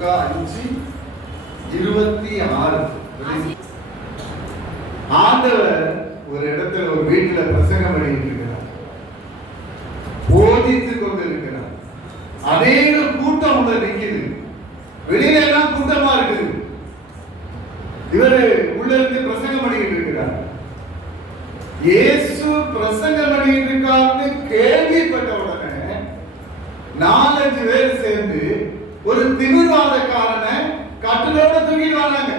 லூக்கா 5:26. ஆண்டவர் ஒரு இடத்துல ஒரு வீட்டுல பிரசங்கம் பண்ணிட்டு இருக்கிறார், போதித்துக் கொண்டு இருக்கிறார். அநேக கூட்டம் உள்ள நிற்குது, வெளியில எல்லாம் கூட்டமா இருக்குது. இவரு உள்ள இருந்து பிரசங்கம் பண்ணிட்டு இருக்கிறார். இயேசு பிரசங்கம் பண்ணிட்டு இருக்காருன்னு கேள்விப்பட்ட உடனே 4-5 பேர் சேர்ந்து ஒரு திமிர்வாதக்காரனை கட்டிலோட தூக்கிட்டு வராங்க.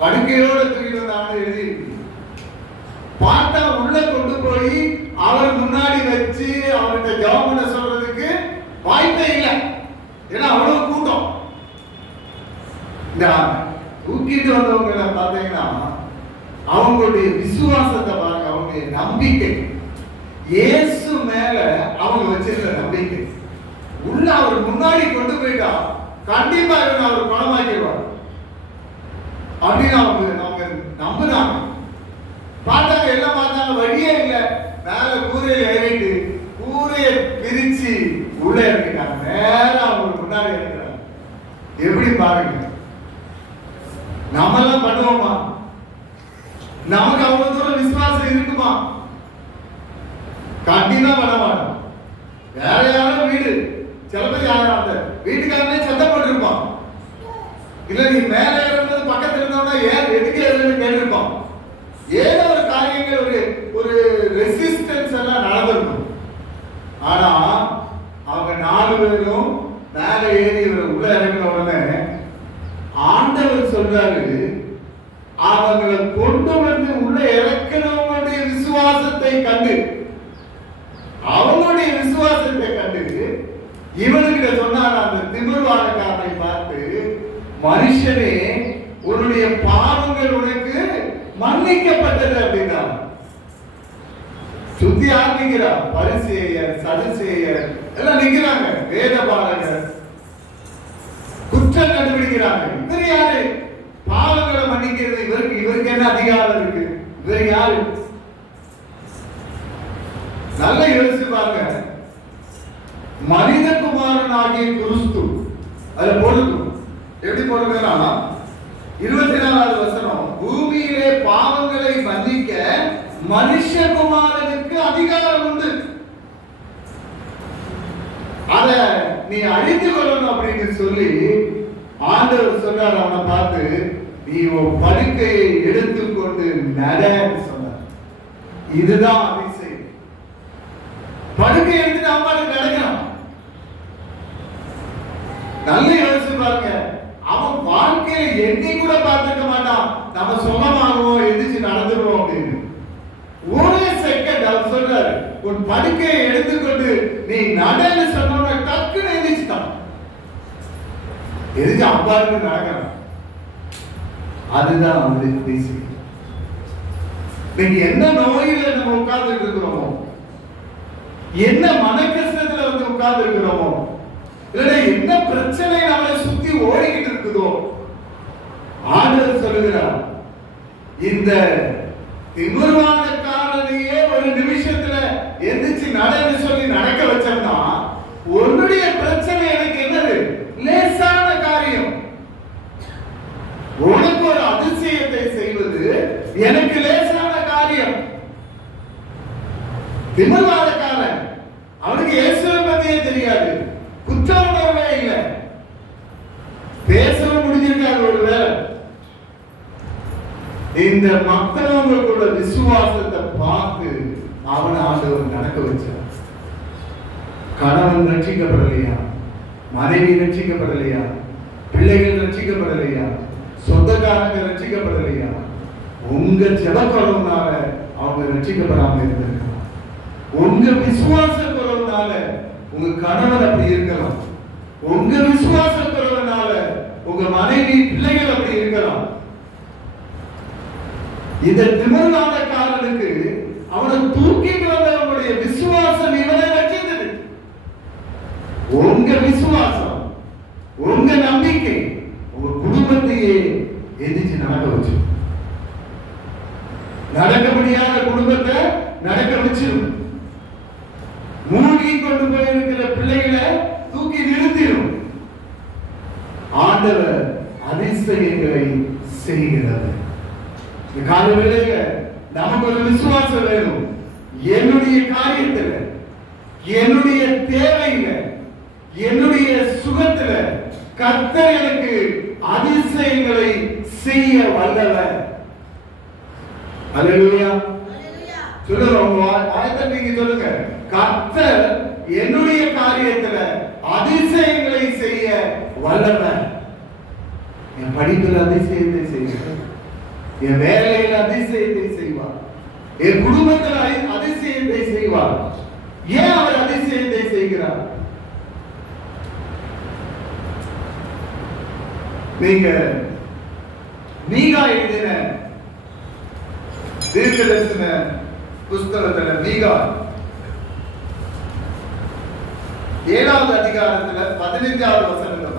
படுக்கையோட தூக்கிட்டு வந்தாங்க எழுதி பார்த்தா உள்ள கொண்டு போய் அவர் முன்னாடி வச்சு அவர்கிட்ட ஜெபம் பண்ண சொல்றதுக்கு வாய்ப்பே இல்லை. ஏன்னா அவ்வளவு கூட்டம். இந்த தூக்கிட்டு வந்தவங்க பார்த்தீங்கன்னா அவங்களுடைய விசுவாசத்தை பாருங்க, அவங்களுடைய நம்பிக்கை இயேசு மேல அவங்க வச்சிருந்த நம்பிக்கை. உள்ள அவர் முன்னாடி கொண்டு போயிட்டா கண்டிப்பா அவர் பணமாக்கிடுவார் அப்படின்னு அவங்க நம்புனாங்க. பார்த்தாங்க, எல்லாம் பார்த்தாங்க, வழியே இல்லை. மேல கூரையில ஏறிட்டு கூரைய பிரிச்சு உள்ள இறங்கிட்டாங்க. நேரம் அவங்க முன்னாடி இருக்கிறாங்க. எப்படி பாருங்க, நம்ம எல்லாம் பண்ணுவோமா? நமக்கு அவ்வளவு தூரம் விசுவாசம் இருக்குமா? கண்டிப்பா பண்ண மாட்டோம். வேற யாரும் வீடு சில பேர் யாரும் அந்த வீட்டுக்காரனே சத்தம் போட்டிருப்பான். இல்ல நீ மேல இருந்தது பக்கத்துல இருந்தோம்னா ஏன் எதுக்கு எதுன்னு கேட்டிருப்பான். ஏதோ ஒரு காரியங்கள் ஒரு ரெசிஸ்டன்ஸ் எல்லாம் நடந்திருக்கும். ஆனா அவங்க 4 பேரும் மேல ஏறி உள்ள இறங்கின உடனே ஆண்டவர் சொல்றாரு, அவங்களை கொண்டு வந்து உள்ள இறக்கிறவங்களுடைய விசுவாசத்தை கண்டு, அவங்களுடைய விசுவாசத்தை கண்டு இவனுக்கிட்ட சொன்னார். அந்த திமிர்வாதக்காரனை பார்த்து, மனுஷனே உன்னுடைய பாவங்கள் உனக்கு மன்னிக்கப்பட்டது அப்படின்னா. சுத்தி ஆரம்பிக்கிறார். பரிசேயர், சதுசேயர் எல்லாம் நிக்கிறாங்க, வேத பாரகர் குற்றம் கண்டுபிடிக்கிறாங்க. இவர் யாரு பாவங்களை மன்னிக்கிறது? இவருக்கு என்ன அதிகாரம் இருக்கு? இவர் யாரு? நல்ல யோசிச்சு பாருங்க. மனிதகுமாரன் ஆகிய கிறிஸ்து அதுல போடுது. எப்படி போடுறதுன்னா 24வது வசனம், பூமியிலே பாவங்களை மன்னிக்க மனுஷகுமாரனுக்கு அதிகாரம் உண்டு, அத நீ அழித்து கொள்ளணும் அப்படின்னு சொல்லி ஆண்டவர் சொன்னார். அவனை பார்த்து, நீ உன் படுக்கையை எடுத்துக்கொண்டு நடன்னு சொன்னார். இதுதான் அதிசயம். படுக்கை எடுத்துட்டு அம்மாவுக்கு நடக்கிறான். நல்ல யோசிச்சு பாருங்க. அவன் வாழ்க்கையில எண்ணி கூட பார்த்துக்க மாட்டான் நம்ம சுகமாகவும் எதிர்த்து நடந்துருவோம் அப்படின்னு. ஒரே செகண்ட் அவர் சொல்றாரு, உன் படுக்கையை எடுத்துக்கொண்டு நீ நடன்னு சொன்ன டக்குன்னு எதிர்த்துட்டான். எதிர்த்து அப்பாவுக்கு நடக்கிறான். அதுதான் வந்து பேசி. நீங்க என்ன நோயில நம்ம உட்கார்ந்து இருக்கிறோமோ, என்ன மன கஷ்டத்துல வந்து உட்கார்ந்து இருக்கிறோமோ, இல்ல என்ன பிரச்சனை நம்மளை சுத்தி ஓடிக்கிட்டு இருக்குதோ, ஆண்டவர் சொல்லுகிறார், இந்த திமிர்வாதக்காரனையே ஒரு நிமிஷத்துல எந்திரிச்சு நடன்னு சொல்லி நடக்க வச்சோம்னா, உன்னுடைய பிரச்சனை எனக்கு என்னது? லேசான காரியம். உனக்கு ஒரு அதிசயத்தை செய்வது எனக்கு லேசான காரியம். திமிர்வாதக்காரன், அவனுக்கு இயேசுவை பத்தியே தெரியாது, குற்ற உணர்வே இல்லை, பேசவும் முடிஞ்சிருக்காது. ஒரு வேலை இந்த மக்களோட விசுவாசத்தை பார்த்து அவனை ஆண்டவர் நடக்க வச்சார். கணவன் ரட்சிக்கப்படலையா, மனைவி ரட்சிக்கப்படலையா, பிள்ளைகள் ரட்சிக்கப்படலையா, சொந்தக்காரங்க ரட்சிக்கப்படலையா, உங்க ஜெபக்குறவுனால அவங்க ரட்சிக்கப்படாம இருந்திருக்கலாம். உங்க விசுவாச குறவுனால உங்க கணவன் அப்படி இருக்கலாம், உங்க விசுவாச குறவுனால உங்க மனைவி பிள்ளைகள் அப்படி இருக்கலாம். இந்த திமிர்வாதக்காரனுக்கு அவனை தூக்கிட்டு வந்தவனுடைய விசுவாசம் இவனை ரட்சித்தது. உங்க விசுவாசம், உங்க நம்பிக்கை உங்க குடும்பத்தையே எதிர்த்து நடக்க வச்சு, நடக்க முடியாத குடும்பத்தை நடக்க வச்சிடும். மூழ்கி கொண்டு போயிருக்கிற பிள்ளைகளை தூக்கி நிறுத்திடும். ஆண்டவர் அதிசயங்களை செய்கிறது. காலவேளையில நமக்கு ஒரு விசுவாசம் வேணும். என்னுடைய காரியத்துல, என்னுடைய தேவையில, என்னுடைய சுகத்துல கர்த்தர் எனக்கு அதிசயங்களை செய்ய வல்லவர். அல்லேலூயா. சொல்லுங்க, உங்க வாயத்தை நீங்க சொல்லுங்க. கர்த்தர் என்னுடைய காரியத்துல அதிசயங்களை செய்ய வல்லவர். என் படிப்பில் அதிசயத்தை செய்வார், என் வேலையில் அதிசயத்தை செய்வார், என் குடும்பத்தில் அதிசயத்தை செய்வார். ஏன் அவர் அதிசயத்தை செய்கிறார்? நீங்க மீகா எழுதின தீர்க்கதரிசன புஸ்தகத்துல மீகா 7வது அதிகாரத்துல 15வது வசனத்துல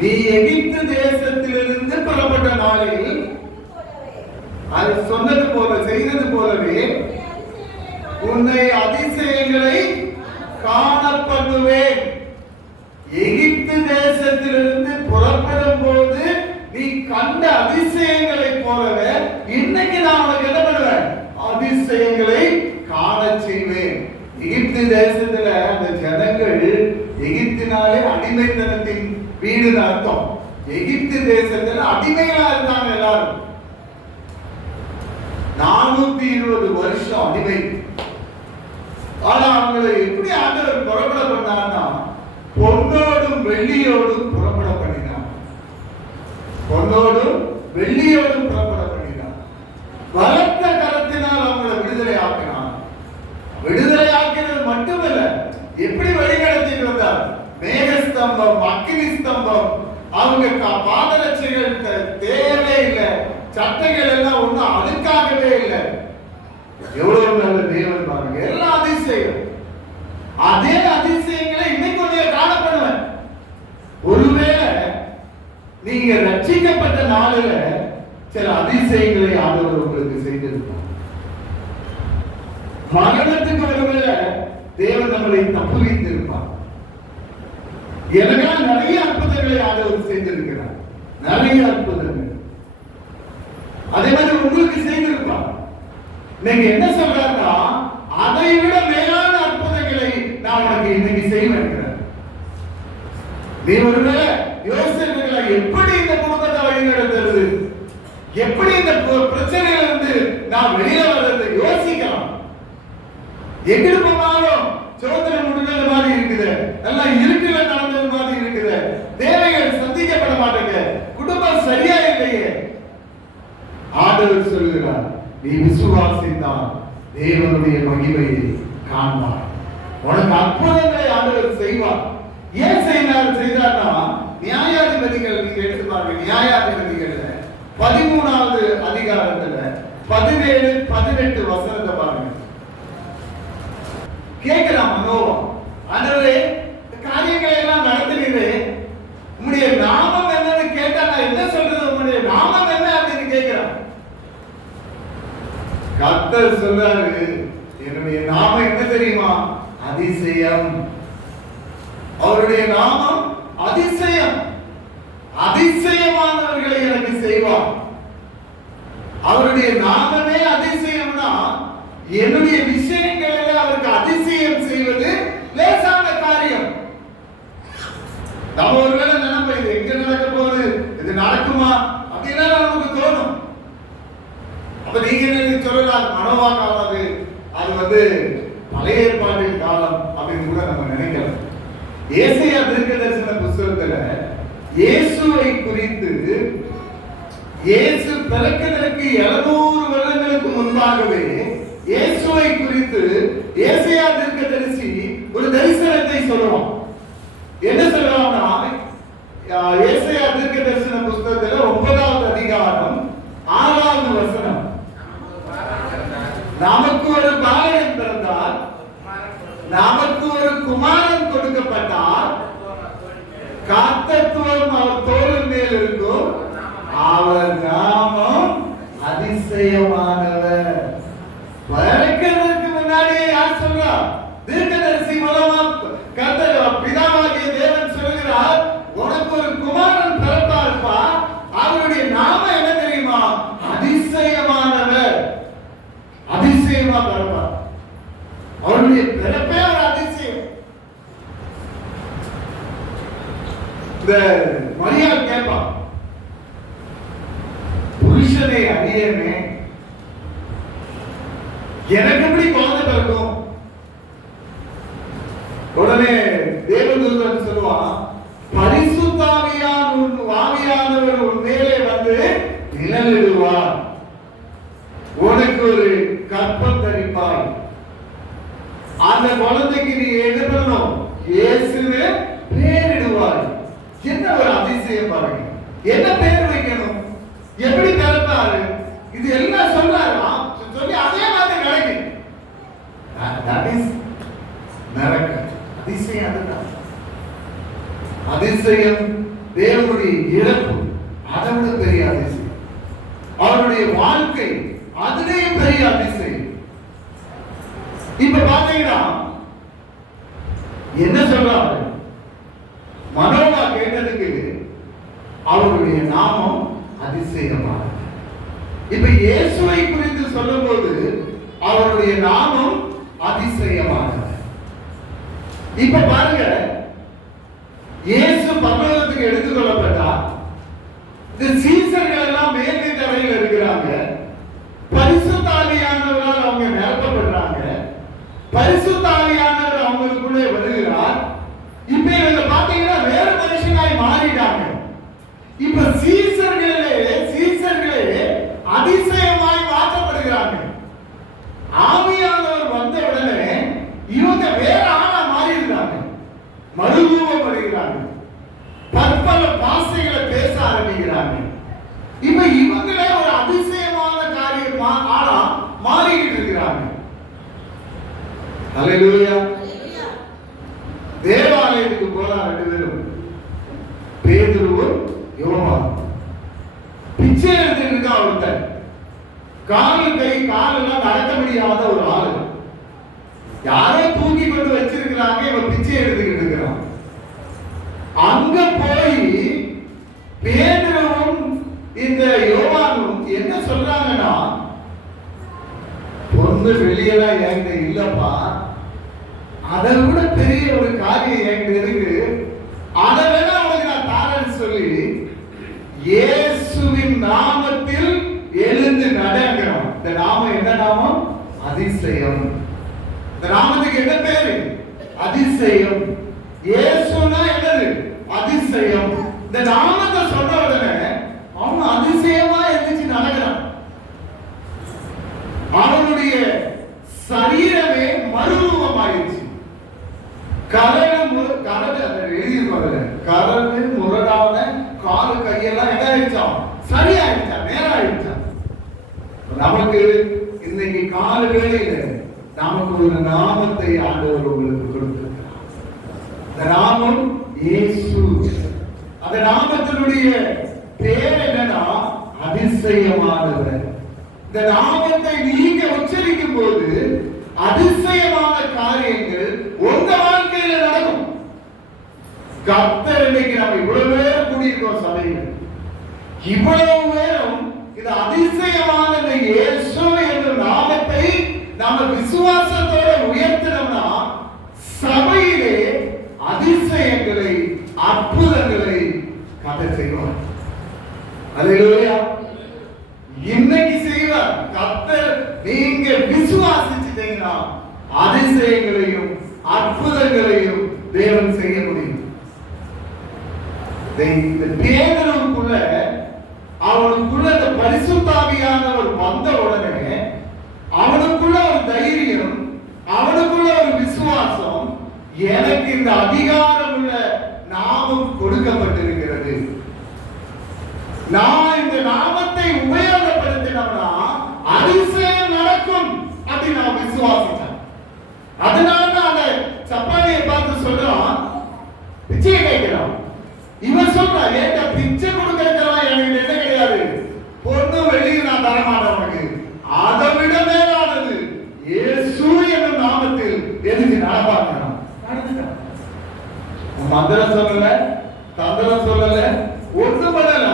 நீ எகிப்து தேசத்திலிருந்து புறப்பட்ட நாளில் அது சொன்னது போல செய்தது போலவே உன்னை அதிசயங்களை காண பண்ணுவேன். எகிப்து தேசத்திலிருந்து புறப்படும் போது நீ கண்ட அதிசயங்களை போலவே இன்னைக்கு நான் உனக்கு என்ன பண்ணுவேன்? அதிசயங்களை காண செய்வேன். எகிப்து தேசத்துல அந்த ஜனங்கள் எகிப்தினாலே அடிமைத்தனத்தின் வீடுன்னு அர்த்தம். எகிப்து தேசத்துல அடிமைகளா இருந்தாங்க எல்லாரும். 420 வருஷம் அடிமை. ஆனா அவங்களை எப்படி ஆண்டவர் புறப்பட பண்ணார்னா பொன்னோடும் வெள்ளியோடும் புறப்பட பண்ணினார். பொன்னோடும் வெள்ளியோடும் புறப்பட பண்ணினார். பலத்த கரத்தினால் அவங்களை விடுதலை ஆக்கினார். விடுதலை ஆக்கினது மட்டுமல்ல, எப்படி வழிநடத்திட்டு வந்தார்? மேகஸ்தம்பம், அக்கினி ஸ்தம்பம். அவங்க பாதரட்சைகள் தேவையே இல்லை, சட்டைகள் எல்லாம் ஒன்றும் அழுக்காகவே இல்லை. எவ்வளவு நல்ல தேவன் பாருங்க. எல்லாம் அதிசயம். அதே அதிசயங்களை இன்னைக்கு கொஞ்சம் காணப்படுவேன். ஒருவேளை நீங்க ரட்சிக்கப்பட்ட நாளில சில அதிசயங்களை ஆண்டவர் உங்களுக்கு செய்திருப்பார். மரணத்துக்கு ஒருவேளை தேவன் நம்மளை தப்புவித்திருப்பார். எனக்கெல்லாம் நிறைய அற்புதங்களை ஆண்டவர் செய்திருக்கிறார். நிறைய அற்புதங்கள் அதே மாதிரி உங்களுக்கு செய்திருப்பார். நீங்க என்ன சொல்றாருன்னா அதை விட மேலான அற்புதங்களை நான் உனக்கு இன்னைக்கு செய்வேன். நீ ஒருவேளை யோசிக்கிறீங்களா, எப்படி இந்த குடும்பத்தை வழி நடத்துறது, எப்படி இந்த பிரச்சனையில இருந்து நான் வெளியில வர்றது யோசிக்கலாம். எங்கிட்டு போனாலும் சோதனை முடிஞ்சது மாதிரி இருக்குது, எல்லாம் இருட்டுல நடந்தது மாதிரி இருக்குது, தேவைகள் சந்திக்கப்பட மாட்டேங்க, குடும்பம் சரியா இல்லையே. ஆண்டவர் சொல்கிறார், நீ விசுவாசித்தால் தேவனுடைய மகிமையை காண்பார். உனக்கு அற்புதங்களை ஆண்டவர் செய்வார். ஏன் செய்தார்னா நியாயாதிபதிகள் நீங்க எடுத்து பாருங்க. நியாயாதிபதிகள் 13வது அதிகாரத்துல 17, 18 வசனத்தை பாருங்க. கேட்கலாம் மனோவா, ஆண்டவரே காரியங்களை எல்லாம் நடத்தினீரே, உங்களுடைய நாமம் என்னன்னு கேட்டா நான் என்ன சொல்றது? உங்களுடைய நாமம் என்ன அப்படின்னு கேட்கிறான். கர்த்தர் சொல்றாரு, என்னுடைய நாமம் என்ன தெரியுமா? அதிசயம். அவருடைய நாமம் அதிசயம். அதிசயமானவர்களை எனக்கு செய்வார். அவருடைய நாமமே அதிசயம்னா என்னுடைய விஷயங்களில் அவருக்கு அதிசயம் செய்வது லேசான காரியம். நம்ம ஒருவேளை நினைப்போம், இது எங்க நடக்க போகுது, இது நடக்குமா அப்படின்னா நமக்கு தோணும். அப்ப நீங்க என்ன சொல்லலாம், மனோவா காலம் அது பழைய ஏற்பாட்டின் காலம் அப்படின்னு கூட நம்ம நினைக்கலாம். ஏசாயா தீர்க்கதரிசன புத்தகத்துல இயேசுவை குறித்து, இயேசு பிறக்கிறதுக்கு 700 வருடங்களுக்கு முன்பாகவே இயேசுவை குறித்து ஏசாயா தீர்க்கதரிசி ஒரு தரிசனத்தை சொல்லுவான். என்ன சொல்றான்னா, ஏசாயா தீர்க்கதரிசன புத்தகத்துல 9வது அதிகாரம் 6வது வசனம், நமக்கு ஒரு பாலகன் பிறந்தார், நமக்கு ஒரு குமாரன் கொடுக்கப்பட்டார், கர்த்தத்துவம் அவர் தோளின் மேல் இருக்கும், அவர் நாமம் அதிசயமானவர். சொல்றார், தீர்க்கதரிசி மூலமா கர்த்தர் பிதாவாகிய தேவன் சொல்கிறார், உனக்கு ஒரு குமாரன் பிறப்பார்ப்பா, அவருடைய நாமம் என்ன தெரியுமா? அதிசயமானவர். அதிசயமா பிறப்பார். அவருடைய பிறப்பே ஒரு அதிசயம். இந்த மரியாள் கேட்பா, புருஷனை அறியமே, எனக்கு எப்படி குழந்தை பிறக்கும்? உடனே தேவதூதன் சொல்லுவான், பரிசுத்தாவியானவர் உன் மேலே வந்து நிழலிடுவார், உனக்கு ஒரு கற்பம் தரிப்பாய், அந்த குழந்தைக்கு நீ என்ன பண்ணணும்? இயேசுவே பேரிடுவாய். என்ன ஒரு அதிசயம் பாருங்க. என்ன பேர் வைக்கணும்? எப்படி பிறப்பாரு? இது எல்லாம் சொல்றாரு. சொல்லி அதே மாதிரி நடக்குது. That is miracle. அதிசயம் அதுதான். அதிசயம் தேவனுடைய இறப்பு, அதை விட பெரிய அதிசயம். அவருடைய வாழ்க்கை, அதுவே பெரிய அதிசயம். இப்ப பாத்தீங்கன்னா என்ன சொல்றாரு? மனோவா கேட்டதுக்கு அவருடைய நாமம் அதிசயமானது. இப்ப இயேசுவை குறித்து சொல்லும் போது அவருடைய நாமம் அதிசயமானது. இப்ப பாருங்க, இயேசு பரலோகத்துக்கு எடுத்துக்கொள்ளப்பட்டார். இந்த சீசர்கள் எல்லாம் மேல் வீட்டு அறையில் இருக்கிறாங்க. பரிசுத்த ஆவியானவரால் அவங்க நிரப்பப்படுறாங்க. பரிசுத்த ஆவியானவர் அவங்களுக்குள்ளே வருகிறார். இப்ப இவங்க பாத்தீங்கன்னா வேற மனுஷனாய் மாறிட்டாங்க. இப்ப சீசர்களே அதிசயமாய் மாற்றப்படுகிறாங்க. ஆவியானவர் வந்த உடனே இவங்க வேற ஆளா மாறிடுறாங்க, மறுரூபம் வருகிறாங்க, பற்பல பாஷைகளை பேச ஆரம்பிக்கிறாங்க. இப்ப இவங்களே ஒரு அதிசயமான காரியம் ஆனா மாறிக்கிட்டு இருக்கிறாங்க. ஹல்லேலூயா. தேவாலயத்துக்கு போறாங்க ரெண்டு பேரும், பேதுருவும் யோவானும். பிச்சை எடுத்துட்டு இருக்கா ஒருத்தன், காலெல்லாம் நடக்க முடியாத ஒரு ஆளு. யாரோ தூக்கி கொண்டு வச்சிருக்கிறாங்க, இவன் பிச்சை எடுத்துக்கிட்டு இருக்கிறான். அங்க போய் பேதுருவும் இந்த யோவானும் என்ன சொல்றாங்கன்னா, பொண்ணு வெளியெல்லாம் என்கிட்ட இல்லப்பா, அதை விட பெரிய ஒரு காரியம் என்கிட்ட இருக்கு, அதை வேணா உனக்கு நான் தாரேன்னு சொல்லி இயேசுவின் நாமத்தில் எழுந்து நடங்கிறோம். இந்த நாமம் என்ன நாமம்? அதிசயம். இந்த நாமத்துக்கு என்ன பேரு? அதிசயம். இயேசுனா என்னது? அதிசயம். இந்த நாமத்தை சொன்ன உடனே அவன் அதிசயமா எழுந்துச்சு நடக்கிறான். அவனுடைய சரீரமே மறுரூபமாயிருச்சு. கரடு முரடான காலு கையெல்லாம் என்ன ஆயிடுச்சான்? சரியாயிடுச்சா, நேரம் ஆயிடுச்சா. நமக்கு இன்னைக்கு கால வேளையில நமக்கு ஒரு நாமத்தை ஆண்டவர் உங்களுக்கு கொடுத்திருக்கிறார். அந்த நாமம் இயேசு. அந்த நாமத்தினுடைய பேர் என்னன்னா அதிசயமானவர். இந்த நாமத்தை நீங்க உச்சரிக்கும் போது அதிசயமான காரியங்கள் உங்க வாழ்க்கையில நடக்கும். கர்த்தர் இன்னைக்கு நம்ம இவ்வளவு பேரும் கூடியிருக்கோம் சபையில், இவ்வளவு பேரும் இந்த அதிசயமான இந்த இயேசு என்ற நாமத்தை நாம விசுவாசத்தோட உயர்த்தினோம்னா சபையிலே அதிசயங்களை அற்புதங்களை கதை செய்வார். அல்லேலூயா. இன்னைக்கு செய்வார் கர்த்தர். நீங்க விசுவாசிச்சிட்டீங்கன்னா அதிசயங்களையும் அற்புதங்களையும் தேவன் செய்ய முடியும். இந்த பேதுருவுக்குள்ள அவனுக்குள்ள இந்த பரிசுத்த ஆவியானவர் வந்த உடனே அவனுக்குள்ள ஒரு தைரியம், அவனுக்குள்ள ஒரு விசுவாசம், எனக்கு இந்த அதிகாரம் உள்ள நாமம் கொடுக்கப்பட்டிருக்கிறது, நான் இந்த நாமத்தை உபயோகப்படுத்தினோம்னா அதிசயம் நடக்கும் அப்படி நான் விசுவாசித்தேன். அதனாலதான் அந்த சப்பானியை பார்த்து சொல்றான், பிச்சையை கேட்கிறான். இவன் சொல்றான், ஏன்டா பிச்சை கொடுக்கிறதெல்லாம் எனக்கு என்ன கிடையாது, பொண்ணு வெளியே நான் தரமாட்டேன், உனக்கு அதை விட மேலானது இயேசு என்னும் நாமத்தில் மந்திரம் சொல்லல, தந்திரம் சொல்லல, ஒன்றும் பண்ணல.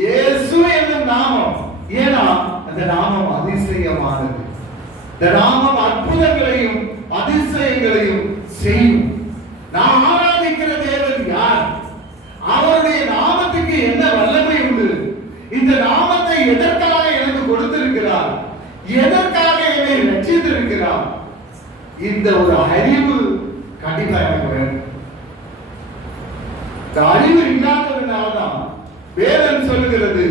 இயேசு என்னும் நாமம், ஏன்னா அந்த நாமம் அதிசயமானது. இந்த நாமம் அற்புதங்களையும் அதிசயங்களையும் செய்யும். நாம் ஆராதிக்கிற தேவன் யார்? அவருடைய நாமத்துக்கு என்ன வல்லமை உண்டு? இந்த நாமத்தை எதற்காக எனக்கு கொடுத்திருக்கிறார்? எதற்காக என்னை ரட்சித்திருக்கிறார்? இந்த ஒரு அறிவு கண்டிப்பா எனக்கு வேணும். அறிவு இல்லாததுனால்தான் வேதம் சொல்லுகிறது,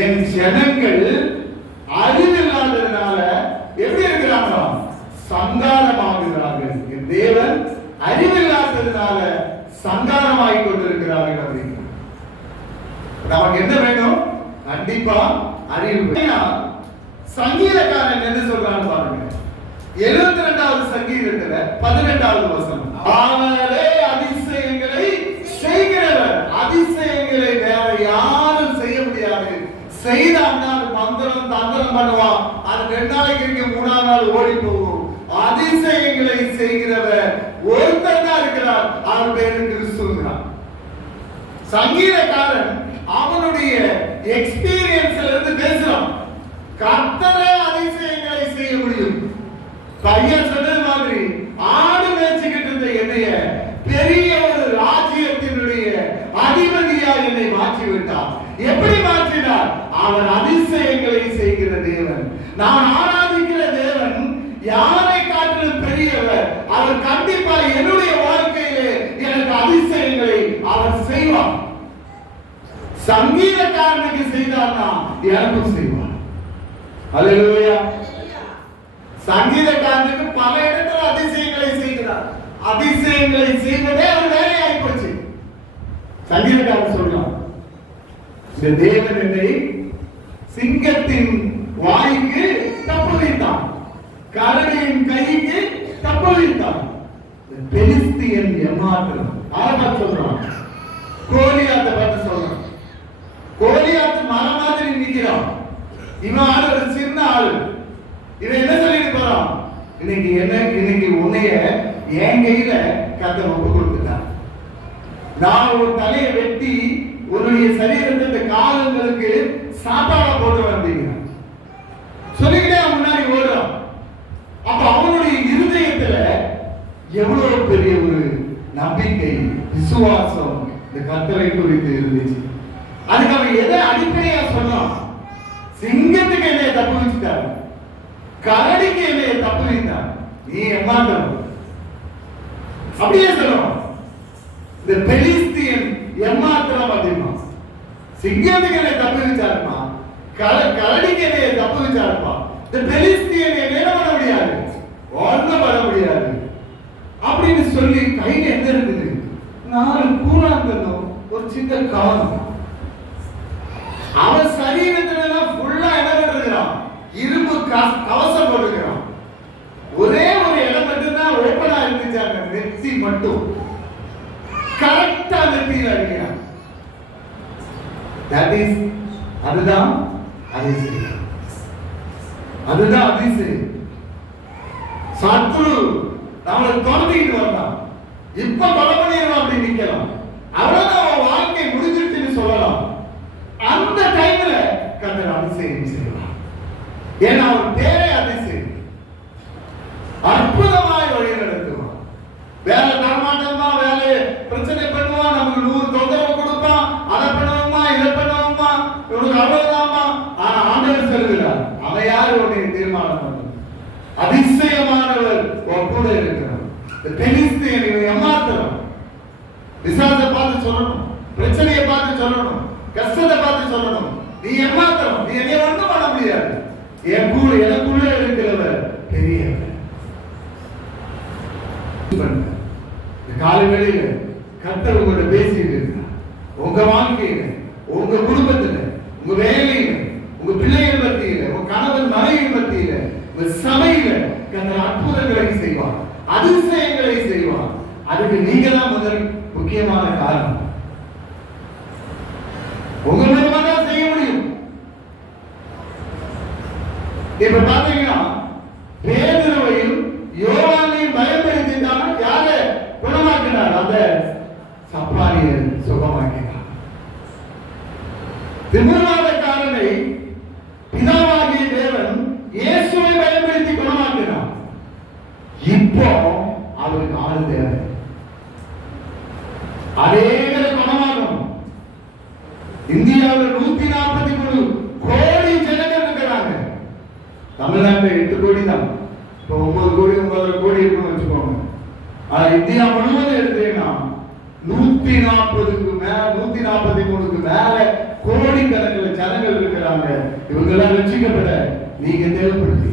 என் ஜனங்கள் அறிவு இல்லாததுனால எப்படி இருக்கிறாங்க? சங்காரமாகிறார்கள். என் தேவன் அறிவில்லாததுனால சங்காரமாய் கொண்டிருக்கிறார்கள் அப்படின்னு. நமக்கு என்ன வேணும்? கண்டிப்பா அறிவு. சங்கீதக்காரன் என்ன சொல்றான்னு பாருங்க. 72வது சங்கீதத்துல 18வது வசனம், அவரே அதிசயங்களை செய்கிறவர். அதிசயங்களை வேற யாரும் செய்ய முடியாது. செய்தான்னா மந்திரம் தந்திரம் பண்ணுவான், அது 2 நாளைக்கு இருக்கு, 3ஆம் நாள் ஓடி போகும். அதிசயங்களை செய்கிறவர் ஒருத்தர் தான் இருக்கிறார், அவர் பேரு கிறிஸ்துங்கிறார். சங்கீதக்காரன் அவனுடைய எக்ஸ்பீரியன்ஸ்ல இருந்து பேசுறான். கர்த்தரே அதிசயங்களை செய்ய முடியும். பையன் சொன்னது மாதிரி ஆடு மேய்ச்சிக்கிட்டு இருந்த என்னைய பெரிய ஒரு ராஜ்யத்தினுடைய அதிபதியா என்னை மாற்றி விட்டார். எப்படி மாற்றினார்? அவர் அதிசயங்களை செய்கிற தேவன். நான் ஆராதிக்கிற தேவன் யாரை காட்டிலும் பெரியவர். அவர் கண்டிப்பா என்னுடைய வாழ்க்கையிலே எனக்கு அதிசயங்களை அவர் செய்வார். சங்கீதக்காரனுக்கு செய்தார்னா எனக்கும் செய்வார். அல்லேலூயா. சங்கீதக்காரனுக்கு பல இடத்துல அதிசயங்களை செய்கிறார். அதிசயங்களை செய்வதே அவர் வேலையாகி போச்சு. சங்கீதக்காரன் சொல்றான், இந்த தேவன் என்னை சிங்கத்தின் வாய்க்கு தப்புவித்தான், கரடியின் கைக்கு தப்புவித்தான். பெலிஸ்தியன் ஏமாற்றம் ஆரம்பா சொல்றான். கோலியாத்தை பார்த்து சொல்றான். கோலியாத்து மரம் மாதிரி நிற்கிறான். இவன் ஆளு ஒரு சின்ன ஆளு. இவன் என்ன சொல்லிட்டு போறான்? இன்னைக்கு உன்னைய என் கையில கர்த்தர் ஒப்பு கொடுத்துட்டான். நான் ஒரு தலையை வெட்டி உன்னுடைய சரீரத்தை இந்த காலங்களுக்கு சாப்பாடா போட்டு வந்தீங்க சொல்லிக்கிட்டே முன்னாடி ஓடுறான். அப்ப அவனுடைய இருதயத்துல எவ்வளவு பெரிய ஒரு நம்பிக்கை, விசுவாசம் இந்த கர்த்தரை குறித்து இருந்துச்சு. அதுக்கு அவன் எதை அடிப்படையா சொன்னான்? சிங்கத்துக்கு என்னைய தப்பு வச்சுட்டாரு, கரடிக்கு என்னைய தப்பு வைத்தார், நீ ஏமாந்தவன் அப்படியே சொல்லணும். இந்த பெலிஸ்தியன் ஏமாத்திரம் அப்படிமா, சிங்கத்துக்கு என்னை தப்பு வச்சாருமா, கரடிக்கு என்னைய தப்பு வச்சாருமா. இந்த பெலிஸ்தியன் என்ன பண்ண முடியாது, ஒன்றும் பண்ண முடியாது அப்படின்னு சொல்லி கையில என்ன இருக்குது? 4 கூழாங்கல்லும் ஒரு சின்ன காலம். அவன் சரீரத்துல ஃபுல்லா என்ன பண்ணிருக்கிறான்? இரும்பு கவசம் போட்டுக்கிறான். ஒரே ஒரு இடம் மட்டும் தான் ஓப்பனா இருந்துச்சாங்க, நெத்தி மட்டும். கரெக்டா நெத்தியில அடிக்கிறான். அதுதான் அதிசயம். அதுதான் அதிசயம். சத்ரு நம்மளை தொடர்ந்துக்கிட்டு வந்தான், இப்ப கொலை பண்ணிடுவான் அப்படின்னு நிக்கலாம். அவ்வளவுதான் அவன் வாழ்க்கை முடிஞ்சிருச்சுன்னு சொல்லலாம். அந்த டைம்ல கர்த்தர் அதிசயம் செய்யலாம். ஏன்னா அவர் பேரே அதிசயம். அற்புதமாய் வழி நடத்துவான். வேலை தரமாட்டோமா, வேலை பிரச்சனை பண்ணுவான், நமக்கு 100 தொந்தரவு கொடுப்பான், அதை பண்ணுவோமா இதை பண்ணுவோமா, இவனுக்கு அவ்வளவுதாமா. ஆனா ஆண்டவர் சொல்கிறார், அவன் யாரு உன்னை தீர்மானம் பண்ண? அதிசயமானவர் கூட இருக்கிறார். இந்த பெலிஸ்தியன் இவன் ஏமாத்துறான். விசாரத்தை பார்த்து சொல்லணும், பிரச்சனையை பார்த்து சொல்லணும், கஷ்டத்தை பார்த்து சொல்லணும். நீ ஏமாத்துறோம், நீ என்னைய ஒண்ணும் பண்ண முடியாது. எனக்குள்ள இருக்கிறவர் பெரியவர். காலவெளியில கர்த்தர் உங்களோட பேசிட்டு இருக்கிறார். உங்க வாழ்க்கையில, உங்க குடும்பத்துல, உங்க வேலையில, உங்க பிள்ளைகள் மத்தியில, உங்க கணவன் மனைவி மத்தியில, உங்க சபையில கர்த்தர் அற்புதங்களை செய்வார், அதிசயங்களை செய்வார். அதுக்கு நீங்க தான் முதல் முக்கியமான காரணம். உங்க மூலமா தான் செய்ய முடியும். இப்ப பாத்தீங்கன்னா பேதுருவையும் யோவானையும் பயன்படுத்திட்டாங்க. யாரை குணமாக்கினார்? அந்த திமிர்வாதக்காரனை பிதாவாகிய தேவன் இயேசுவை பயன்படுத்தி குணமாக்கினார். இப்போ அவருக்கு ஆளு தேவை. அநேகரை குணமாகணும். இந்தியாவில் 143 கோடி ஜனங்கள் இருக்கிறாங்க. தமிழ்நாட்டில் 8 கோடி தான். இப்போ 9 கோடி 9.5 கோடி இருக்குன்னு வச்சுக்கோங்க. ஆனா இந்தியா முழுவதும் எடுத்தீங்கன்னா 143க்கு மேல கோடிக்கணக்கில் ஜனங்கள் இருக்கிறாங்க. இவங்க எல்லாம் ரட்சிக்கப்பட நீங்க தேவைப்படுது.